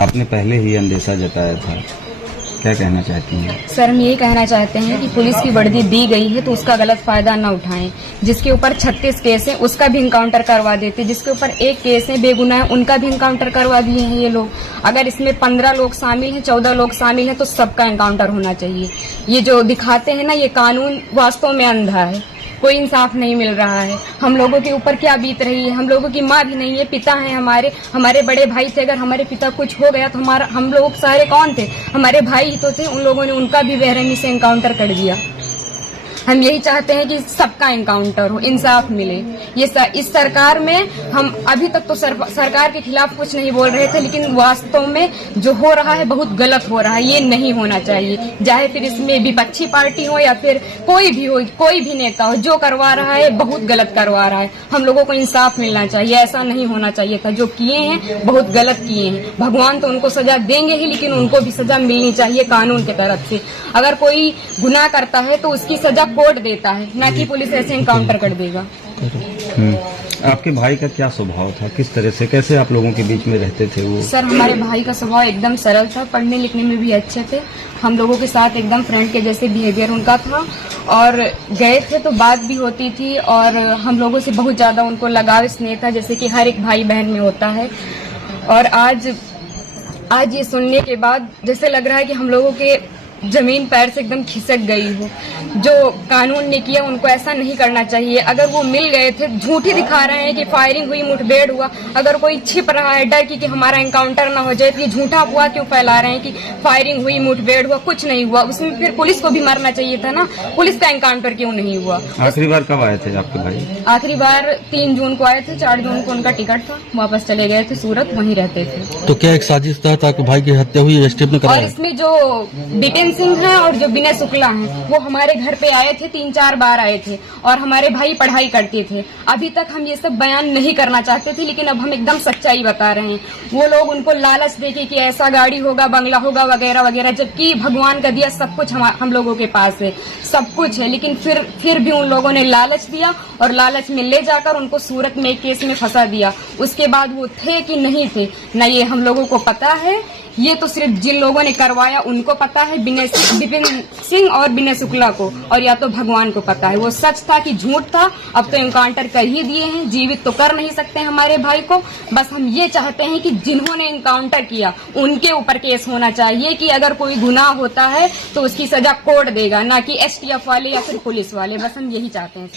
आपने पहले ही अंदेशा जताया था, क्या कहना चाहती हैं? सर, हम यही कहना चाहते हैं कि पुलिस की वर्दी दी गई है तो उसका गलत फायदा न उठाएं। जिसके ऊपर 36 केस है उसका भी इनकाउंटर करवा देते, जिसके ऊपर एक केस है बेगुनाह है उनका भी इनकाउंटर करवा दिए हैं ये लोग। अगर इसमें 15 लोग शामिल हैं, 14 लोग शामिल हैं तो सबका इनकाउंटर होना चाहिए। ये जो दिखाते हैं ना, ये कानून वास्तव में अंधा है, कोई इंसाफ नहीं मिल रहा है। हम लोगों के ऊपर क्या बीत रही है, हम लोगों की माँ भी नहीं है, पिता है हमारे बड़े भाई थे। अगर हमारे पिता कुछ हो गया तो हम लोग सारे कौन थे? हमारे भाई ही तो थे। उन लोगों ने उनका भी बेरहमी से इनकाउंटर कर दिया। हम यही चाहते हैं कि सबका इनकाउंटर हो, इंसाफ मिले। इस सरकार में हम अभी तक तो सरकार के खिलाफ कुछ नहीं बोल रहे थे, लेकिन वास्तव में जो हो रहा है बहुत गलत हो रहा है। ये नहीं होना चाहिए, चाहे फिर इसमें विपक्षी पार्टी हो या फिर कोई भी हो, कोई भी नेता हो, जो करवा रहा है बहुत गलत करवा रहा है। हम लोगों को इंसाफ मिलना चाहिए, ऐसा नहीं होना चाहिए था। जो किए हैं बहुत गलत किए हैं। भगवान तो उनको सजा देंगे ही, लेकिन उनको भी सजा मिलनी चाहिए कानून की तरफ से। अगर कोई गुनाह करता है तो उसकी सजा कोर्ट देता है, ना कि पुलिस ऐसे इनकाउंटर कर देगा। आपके भाई का क्या स्वभाव था, किस तरह से, कैसे आप लोगों के बीच में रहते थे वो? सर, हमारे भाई का स्वभाव एकदम सरल था, पढ़ने लिखने में भी अच्छे थे। हम लोगों के साथ एकदम फ्रेंड के जैसे बिहेवियर उनका था, और गए थे तो बात भी होती थी, और हम लोगों से बहुत ज्यादा उनको लगाव स्नेह था, जैसे कि हर एक भाई बहन में होता है। और आज ये सुनने के बाद जैसे लग रहा है कि हम लोगों के जमीन पैर से एकदम खिसक गई हो। जो कानून ने किया उनको ऐसा नहीं करना चाहिए। अगर वो मिल गए थे, झूठ ही दिखा रहे हैं कि फायरिंग हुई, मुठभेड़ हुआ। अगर कोई छिप रहा है डर की कि हमारा एनकाउंटर ना हो जाए, तो ये झूठा अफवाह क्यों फैला रहे हैं कि फायरिंग हुई, मुठभेड़ हुआ? कुछ नहीं हुआ। उसमें फिर पुलिस को भी मरना चाहिए था ना, पुलिस का एनकाउंटर क्यों नहीं हुआ? आखिरी बार कब आए थे आपके भाई? आखिरी बार 3 जून को आए थे, 4 जून को उनका टिकट था, वापस चले गए थे सूरत, वहीं रहते थे। तो क्या एक साजिश था ताकि भाई की हत्या हुई, एसटीएफ ने कराया? और इसमें जो बिपिन सिंह है और जो विनय शुक्ला हैं, वो हमारे घर पे आए थे, 3-4 बार आए थे, और हमारे भाई पढ़ाई करते थे। अभी तक हम ये सब बयान नहीं करना चाहते थे, लेकिन अब हम एकदम सच्चाई बता रहे हैं। वो लोग उनको लालच देके कि ऐसा गाड़ी होगा, बंगला होगा, वगैरह वगैरह, जबकि भगवान का दिया सब कुछ हम लोगों के पास है, सब कुछ है। लेकिन फिर भी उन लोगों ने लालच दिया, और लालच में ले जाकर उनको सूरत में एक केस में फंसा दिया। उसके बाद वो थे कि नहीं थे न, ये हम लोगों को पता है। ये तो सिर्फ जिन लोगों ने करवाया उनको पता है, विपिन सिंह और विनय शुक्ला को, और या तो भगवान को पता है वो सच था कि झूठ था। अब तो इनकाउंटर कर ही दिए हैं, जीवित तो कर नहीं सकते हमारे भाई को। बस हम ये चाहते हैं कि जिन्होंने इनकाउंटर किया उनके ऊपर केस होना चाहिए, कि अगर कोई गुनाह होता है तो उसकी सजा कोर्ट देगा, ना कि एसटीएफ वाले या फिर पुलिस वाले। बस हम यही चाहते हैं।